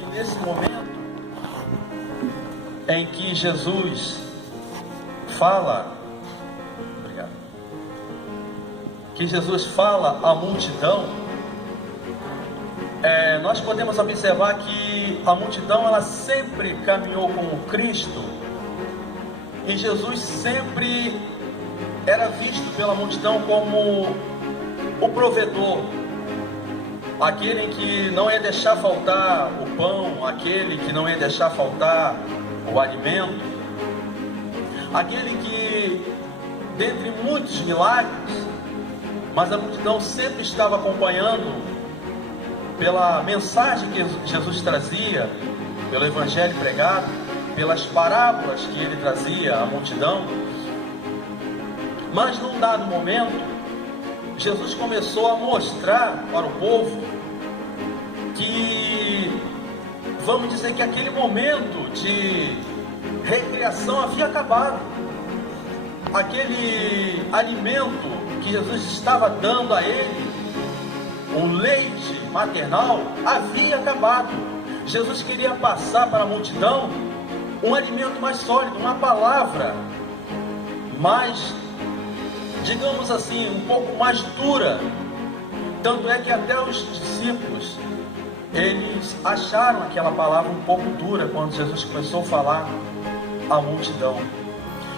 E nesse momento em que Jesus fala, obrigado, que Jesus fala à multidão, nós podemos observar que a multidão ela sempre caminhou com Cristo, e Jesus sempre era visto pela multidão como o provedor, aquele que não ia deixar faltar o pão, aquele que não ia deixar faltar o alimento, aquele que, dentre muitos milagres, mas a multidão sempre estava acompanhando pela mensagem que Jesus trazia, pelo evangelho pregado, pelas parábolas que ele trazia à multidão. Mas num dado momento, Jesus começou a mostrar para o povo que, vamos dizer que aquele momento de recreação havia acabado. Aquele alimento que Jesus estava dando a ele, um leite maternal, havia acabado. Jesus queria passar para a multidão um alimento mais sólido, uma palavra mais, digamos assim, um pouco mais dura. Tanto é que até os discípulos, eles acharam aquela palavra um pouco dura quando Jesus começou a falar à multidão.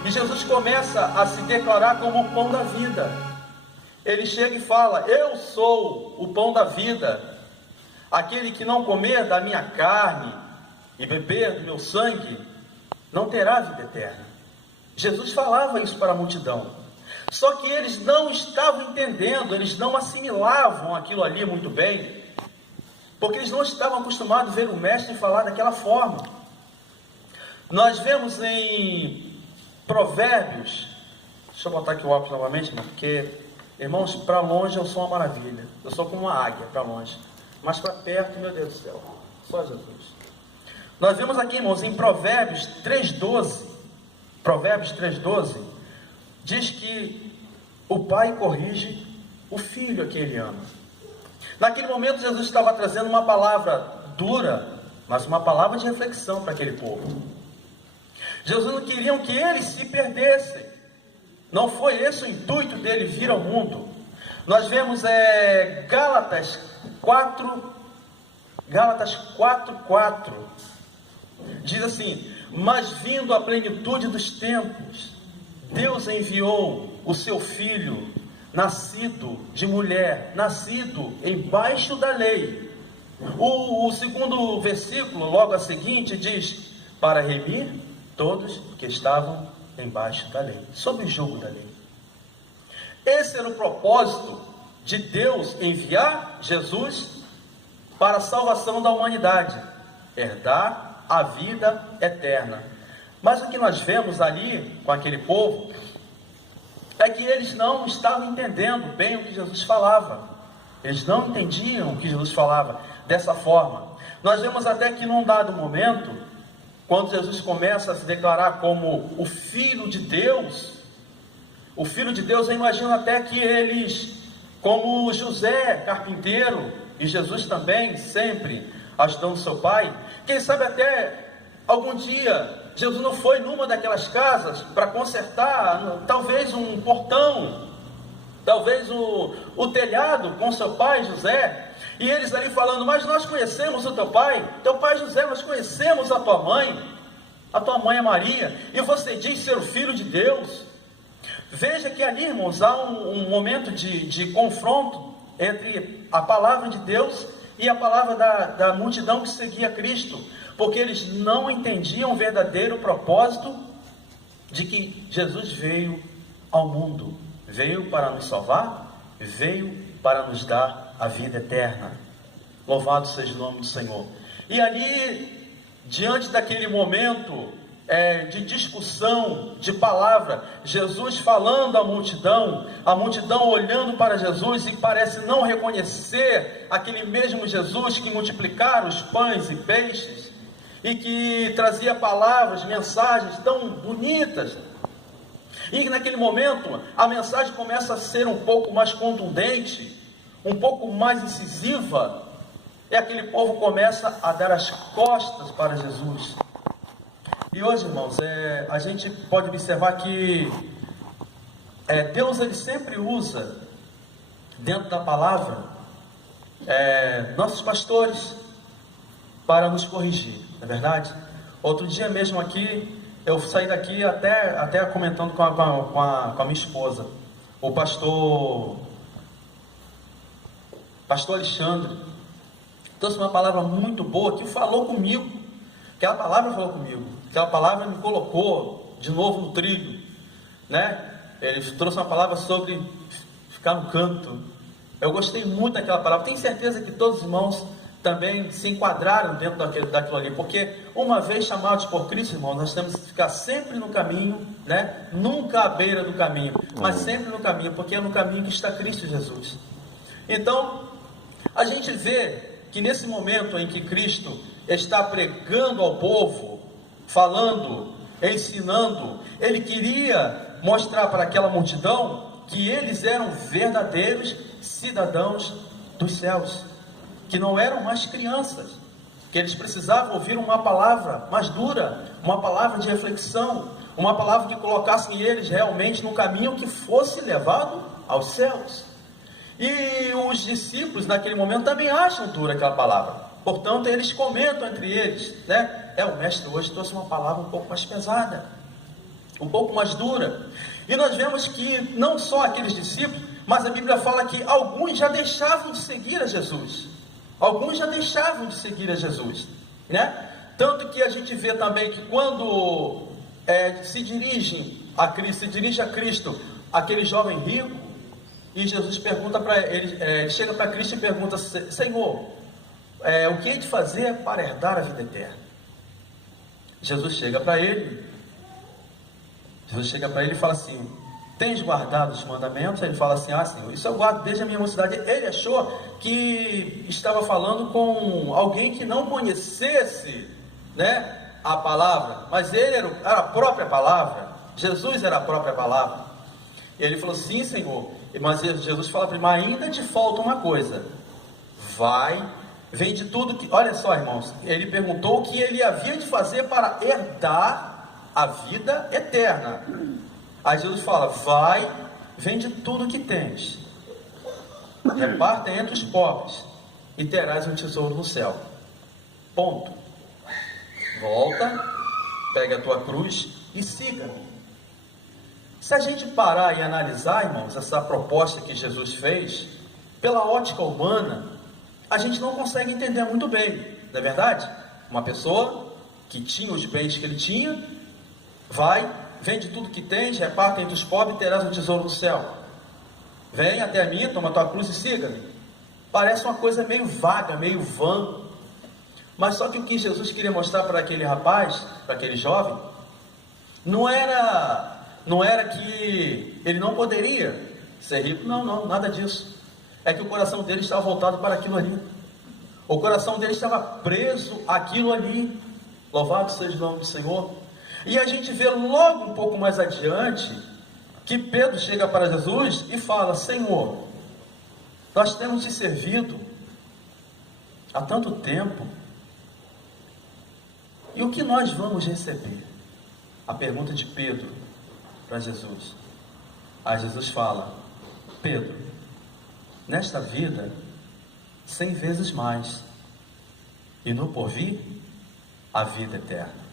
E Jesus começa a se declarar como o pão da vida. Ele chega e fala: eu sou o pão da vida. Aquele que não comer da minha carne e beber do meu sangue não terá vida eterna. Jesus falava isso para a multidão. Só que eles não estavam entendendo, eles não assimilavam aquilo ali muito bem, porque eles não estavam acostumados a ver o mestre falar daquela forma. Nós vemos em Provérbios, deixa eu botar aqui o óculos novamente, porque, irmãos, para longe eu sou uma maravilha, eu sou como uma águia para longe, mas para perto, meu Deus do céu, só Jesus. Nós vemos aqui, irmãos, em Provérbios 3,12, diz que o pai corrige o filho a quem ele ama. Naquele momento Jesus estava trazendo uma palavra dura, mas uma palavra de reflexão para aquele povo. Jesus não queria que eles se perdessem. Não foi esse o intuito dele vir ao mundo. Nós vemos Gálatas 4:4. Diz assim: mas vindo a plenitude dos tempos, Deus enviou o seu Filho, nascido de mulher, nascido embaixo da lei. O segundo versículo, logo a seguinte, diz: para remir todos que estavam embaixo da lei, sob o jugo da lei. Esse era o propósito de Deus enviar Jesus para a salvação da humanidade, herdar a vida eterna. Mas o que nós vemos ali com aquele povo é que eles não estavam entendendo bem o que Jesus falava. Eles não entendiam o que Jesus falava dessa forma. Nós vemos até que num dado momento, quando Jesus começa a se declarar como o Filho de Deus, eu imagino até que eles, como José, carpinteiro, e Jesus também, sempre ajudando seu pai, quem sabe até algum dia Jesus não foi numa daquelas casas para consertar, talvez um portão, talvez o telhado com seu pai José, e eles ali falando: mas nós conhecemos o teu pai José, nós conhecemos a tua mãe é Maria, e você diz ser o Filho de Deus. Veja que ali, irmãos, há um momento de confronto entre a palavra de Deus e a palavra da multidão que seguia Cristo, porque eles não entendiam o verdadeiro propósito de que Jesus veio ao mundo. Veio para nos salvar, veio para nos dar a vida eterna. Louvado seja o nome do Senhor. E ali, diante daquele momento de discussão, de palavra, Jesus falando à multidão, a multidão olhando para Jesus e parece não reconhecer aquele mesmo Jesus que multiplicara os pães e peixes e que trazia palavras, mensagens tão bonitas. E naquele momento a mensagem começa a ser um pouco mais contundente, um pouco mais incisiva. E aquele povo começa a dar as costas para Jesus. E hoje, irmãos, a gente pode observar que Deus ele sempre usa, dentro da palavra, nossos pastores para nos corrigir, não é verdade? Outro dia mesmo aqui, eu saí daqui até comentando com a minha esposa, o pastor Alexandre, trouxe uma palavra muito boa que falou comigo, aquela palavra falou comigo, aquela palavra me colocou de novo no trilho, né? Ele trouxe uma palavra sobre ficar no canto. Eu gostei muito daquela palavra. Tenho certeza que todos os irmãos também se enquadraram dentro daquilo ali, porque uma vez chamados por Cristo, irmãos, nós temos que ficar sempre no caminho, né? Nunca à beira do caminho, mas sempre no caminho, porque é no caminho que está Cristo Jesus. Então, a gente vê que nesse momento em que Cristo está pregando ao povo, falando, ensinando, ele queria mostrar para aquela multidão que eles eram verdadeiros cidadãos dos céus, que não eram mais crianças, que eles precisavam ouvir uma palavra mais dura, uma palavra de reflexão, uma palavra que colocasse eles realmente no caminho que fosse levado aos céus. E os discípulos naquele momento também acham dura aquela palavra, portanto eles comentam entre eles, né? O mestre hoje trouxe uma palavra um pouco mais pesada, um pouco mais dura. E nós vemos que não só aqueles discípulos, mas a Bíblia fala que alguns já deixavam de seguir a Jesus. Alguns já deixavam de seguir a Jesus, né? Tanto que a gente vê também que quando se dirige a Cristo, aquele jovem rico, e Jesus pergunta para ele chega para Cristo e pergunta: Senhor, o que hei de fazer para herdar a vida eterna? Jesus chega para ele e fala assim: tens guardado os mandamentos? Ele fala assim: Senhor, isso eu guardo desde a minha mocidade. Ele achou que estava falando com alguém que não conhecesse, né, a palavra, mas ele era a própria palavra. Jesus era a própria palavra. E ele falou: sim, Senhor. Mas Jesus fala para ele: mas ainda te falta uma coisa. Vende tudo que... Olha só, irmãos, ele perguntou o que ele havia de fazer para herdar a vida eterna. Aí Jesus fala: vende tudo que tens, reparta entre os pobres, e terás um tesouro no céu. Ponto. Volta, pega a tua cruz e siga-me. Se a gente parar e analisar, irmãos, essa proposta que Jesus fez, pela ótica humana, a gente não consegue entender muito bem, não é verdade? Uma pessoa que tinha os bens que ele tinha, vende tudo que tens, reparta entre os pobres e terás um tesouro no céu. Vem até mim, toma tua cruz e siga-me. Parece uma coisa meio vaga, meio vã. Mas só que o que Jesus queria mostrar para aquele rapaz, para aquele jovem, não era que ele não poderia ser rico, não, nada disso. É que o coração dele estava voltado para aquilo ali. O coração dele estava preso àquilo ali. Louvado seja o nome do Senhor. E a gente vê logo um pouco mais adiante que Pedro chega para Jesus e fala: Senhor, nós temos te servido há tanto tempo, e o que nós vamos receber? A pergunta de Pedro para Jesus. Aí Jesus fala: Pedro, nesta vida 100 vezes mais, e no porvir a vida eterna.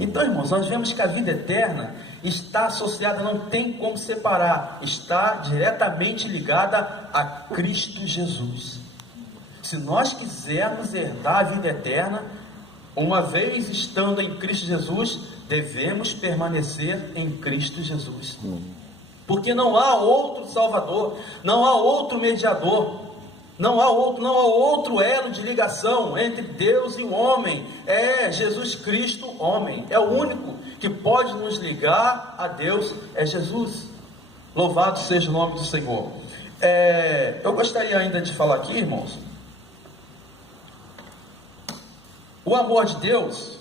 Então, irmãos, nós vemos que a vida eterna está associada, não tem como separar, está diretamente ligada a Cristo Jesus. Se nós quisermos herdar a vida eterna, uma vez estando em Cristo Jesus, devemos permanecer em Cristo Jesus. Porque não há outro Salvador, não há outro mediador, não há outro elo de ligação entre Deus e o homem. É Jesus Cristo, homem. É o único que pode nos ligar a Deus, é Jesus. Louvado seja o nome do Senhor. Eu gostaria ainda de falar aqui, irmãos, o amor de Deus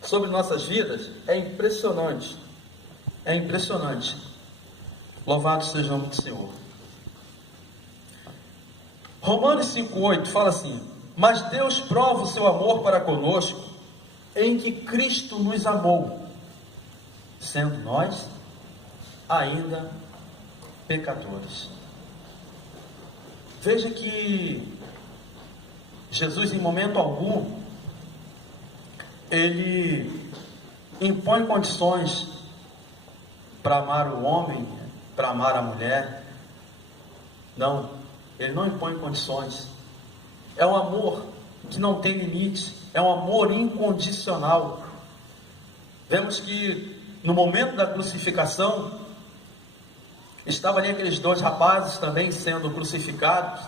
sobre nossas vidas é impressionante. É impressionante. Louvado seja o nome do Senhor. Romanos 5,8 fala assim: mas Deus prova o seu amor para conosco, em que Cristo nos amou, sendo nós ainda pecadores. Veja que Jesus, em momento algum, ele impõe condições para amar o homem, para amar a mulher. Não, ele não impõe condições. É um amor que não tem limite, é um amor incondicional. Vemos que no momento da crucificação, estavam ali aqueles dois rapazes também sendo crucificados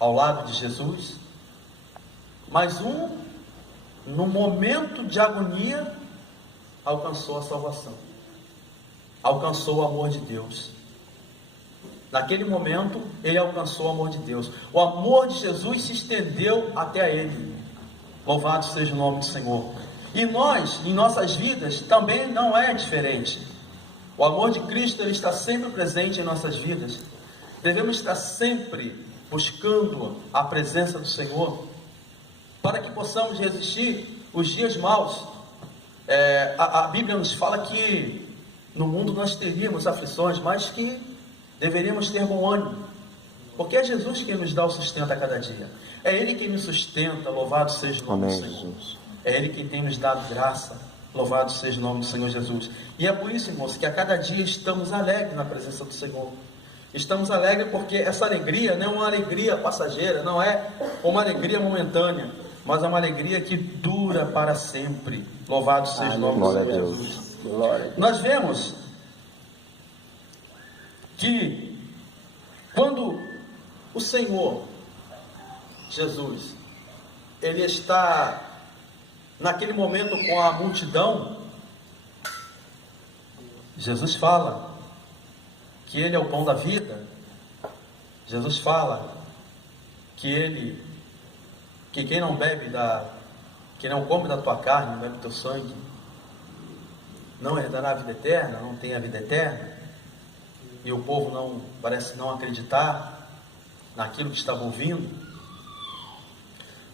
ao lado de Jesus, mas um, no momento de agonia, alcançou a salvação, alcançou o amor de Deus. Naquele momento, ele alcançou o amor de Deus. O amor de Jesus se estendeu até ele. Louvado seja o nome do Senhor. E nós, em nossas vidas, também não é diferente. O amor de Cristo, ele está sempre presente em nossas vidas. Devemos estar sempre buscando a presença do Senhor, para que possamos resistir os dias maus. A Bíblia nos fala que no mundo nós teríamos aflições, mas que deveríamos ter bom ânimo, porque é Jesus quem nos dá o sustento a cada dia. É Ele quem nos sustenta, louvado seja o nome do Senhor. Jesus. É Ele quem tem nos dado graça, louvado seja o nome do Senhor Jesus. E é por isso, irmãos, que a cada dia estamos alegres na presença do Senhor. Estamos alegres porque essa alegria não é uma alegria passageira, não é uma alegria momentânea, mas é uma alegria que dura para sempre. Louvado seja o nome do Senhor Jesus. Nós vemos que quando o Senhor Jesus, ele está naquele momento com a multidão, Jesus fala que ele é o pão da vida. Jesus fala que quem não bebe quem não come da tua carne, não bebe do teu sangue, não herdará a vida eterna, não tem a vida eterna. E o povo parece não acreditar naquilo que estava ouvindo.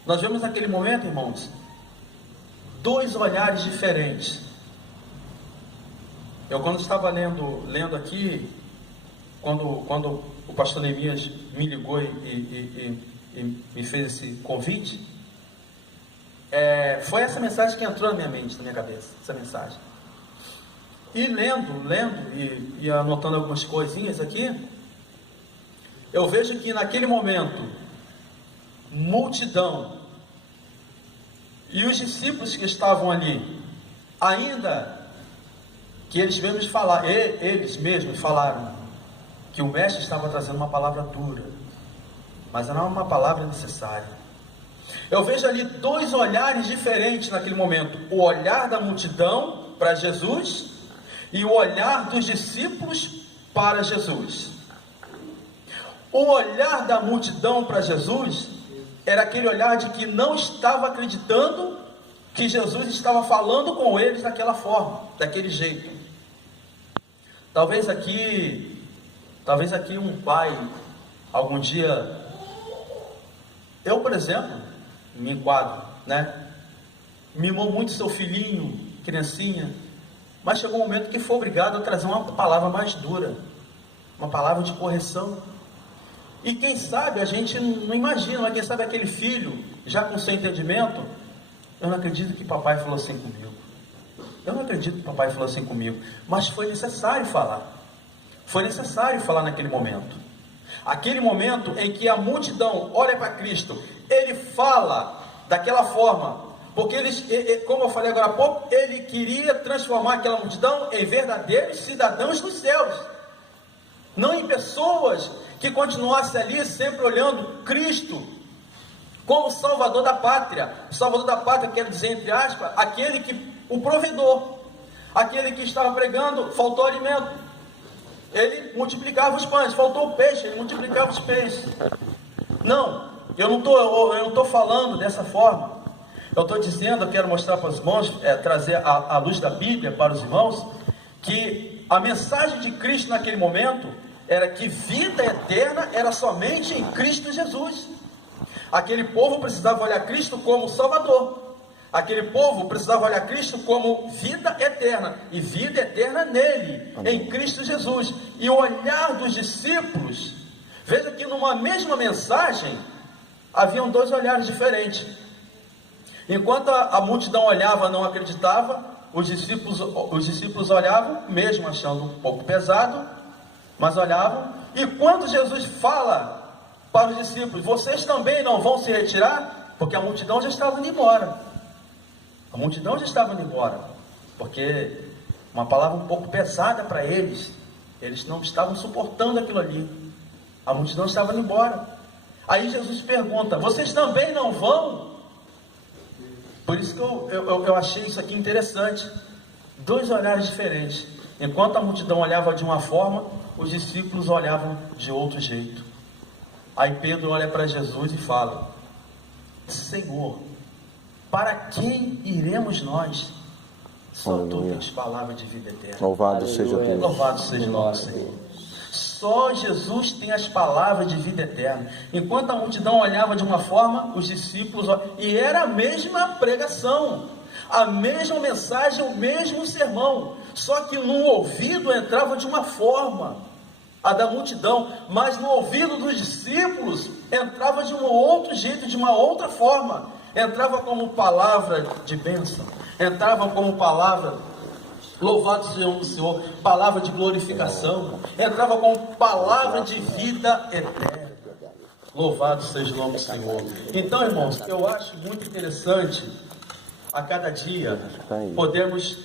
Nós vemos naquele momento, irmãos, dois olhares diferentes. Eu, quando estava lendo aqui, quando o pastor Neemias me ligou e me fez esse convite, foi essa mensagem que entrou na minha mente, na minha cabeça, essa mensagem. E lendo e anotando algumas coisinhas aqui, eu vejo que naquele momento, multidão, e os discípulos que estavam ali, ainda que eles mesmos falaram que o mestre estava trazendo uma palavra dura, mas não uma palavra necessária. Eu vejo ali dois olhares diferentes naquele momento: o olhar da multidão para Jesus e o olhar dos discípulos para Jesus. O olhar da multidão para Jesus era aquele olhar de que não estava acreditando que Jesus estava falando com eles daquela forma, daquele jeito. Talvez aqui um pai, algum dia, eu, por exemplo, me enquadro, mimou muito seu filhinho, criancinha, mas chegou um momento que foi obrigado a trazer uma palavra mais dura, uma palavra de correção. E quem sabe, a gente não imagina, mas quem sabe aquele filho, já com seu entendimento: eu não acredito que papai falou assim comigo. Eu não acredito que papai falou assim comigo. Mas foi necessário falar. Foi necessário falar naquele momento. Aquele momento em que a multidão olha para Cristo, ele fala daquela forma, porque como eu falei agora há pouco, ele queria transformar aquela multidão em verdadeiros cidadãos dos céus, não em pessoas que continuassem ali sempre olhando Cristo como Salvador da pátria. O Salvador da pátria quer dizer, entre aspas, aquele que, o provedor, aquele que estava pregando, faltou alimento, ele multiplicava os pães, faltou o peixe, ele multiplicava os peixes. Não, eu não estou falando dessa forma. Eu estou dizendo, eu quero mostrar para os irmãos, trazer a luz da Bíblia para os irmãos, que a mensagem de Cristo naquele momento era que vida eterna era somente em Cristo Jesus. Aquele povo precisava olhar Cristo como Salvador. Aquele povo precisava olhar Cristo como vida eterna, e vida eterna nele, em Cristo Jesus. E o olhar dos discípulos, veja que numa mesma mensagem, haviam dois olhares diferentes. Enquanto a multidão olhava, não acreditava, os discípulos olhavam, mesmo achando um pouco pesado, mas olhavam. E quando Jesus fala para os discípulos, vocês também não vão se retirar? Porque a multidão já estava indo embora. A multidão já estava indo embora, porque uma palavra um pouco pesada para eles. Eles não estavam suportando aquilo ali. A multidão estava indo embora. Aí Jesus pergunta, vocês também não vão? Por isso que eu achei isso aqui interessante. Dois olhares diferentes. Enquanto a multidão olhava de uma forma, os discípulos olhavam de outro jeito. Aí Pedro olha para Jesus e fala, Senhor, para quem iremos nós? Só tu tens palavra de vida eterna. Louvado seja Deus. Louvado seja o nome do Senhor. Só Jesus tem as palavras de vida eterna. Enquanto a multidão olhava de uma forma, os discípulos... E era a mesma pregação, a mesma mensagem, o mesmo sermão. Só que no ouvido entrava de uma forma, a da multidão. Mas no ouvido dos discípulos entrava de um outro jeito, de uma outra forma. Entrava como palavra de bênção. Entrava como palavra... Louvado seja o nome do Senhor, palavra de glorificação, entrava com palavra de vida eterna. Louvado seja o nome do Senhor. Então, irmãos, eu acho muito interessante, a cada dia, podemos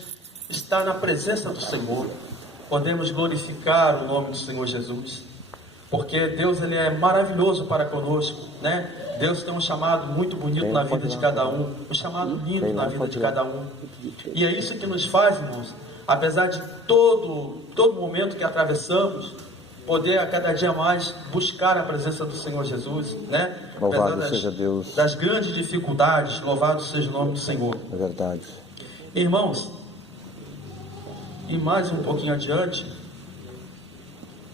estar na presença do Senhor, podemos glorificar o nome do Senhor Jesus, porque Deus, Ele é maravilhoso para conosco, né? Deus tem um chamado muito bonito na vida de cada um, um chamado lindo na vida de cada um, e é isso que nos faz, irmãos, apesar de todo momento que atravessamos, poder a cada dia mais buscar a presença do Senhor Jesus, né? Louvado seja Deus. Das grandes dificuldades, louvado seja o nome do Senhor. É verdade. Irmãos, e mais um pouquinho adiante,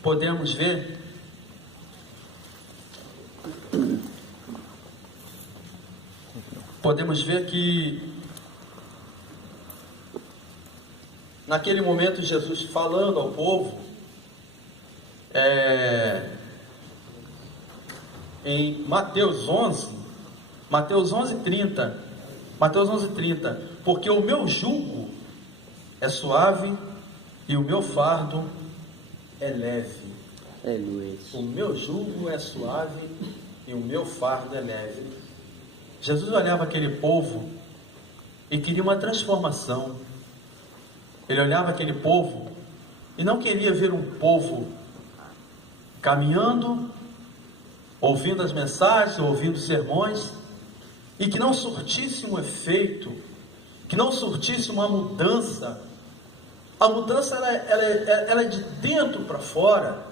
podemos ver que naquele momento Jesus falando ao povo, em Mateus 11:30, porque o meu jugo é suave e o meu fardo é leve. O meu jugo é suave e o meu fardo é leve. Jesus olhava aquele povo e queria uma transformação. Ele olhava aquele povo e não queria ver um povo caminhando, ouvindo as mensagens, ouvindo sermões, e que não surtisse um efeito, que não surtisse uma mudança. A mudança ela é de dentro para fora.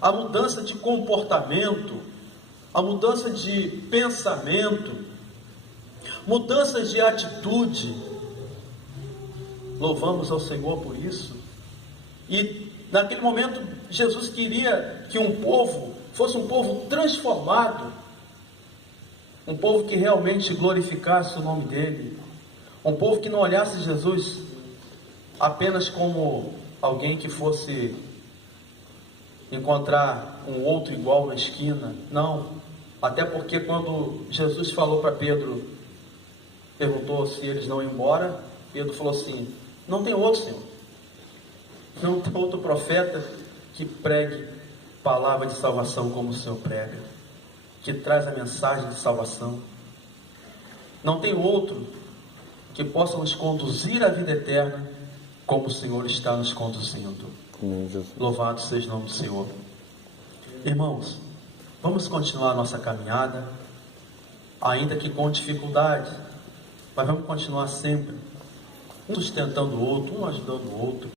A mudança de comportamento, a mudança de pensamento, mudanças de atitude. Louvamos ao Senhor por isso. E naquele momento Jesus queria que um povo fosse um povo transformado, um povo que realmente glorificasse o nome dele, um povo que não olhasse Jesus apenas como alguém que fosse encontrar um outro igual na esquina. Não, até porque quando Jesus falou para Pedro, perguntou se eles não iam embora, Pedro falou assim, não tem outro, Senhor, não tem outro profeta que pregue palavra de salvação como o Senhor prega, que traz a mensagem de salvação. Não tem outro que possa nos conduzir à vida eterna como o Senhor está nos conduzindo. Louvado seja o nome do Senhor. Irmãos, vamos continuar a nossa caminhada, ainda que com dificuldade, mas vamos continuar sempre, um sustentando o outro, um ajudando o outro.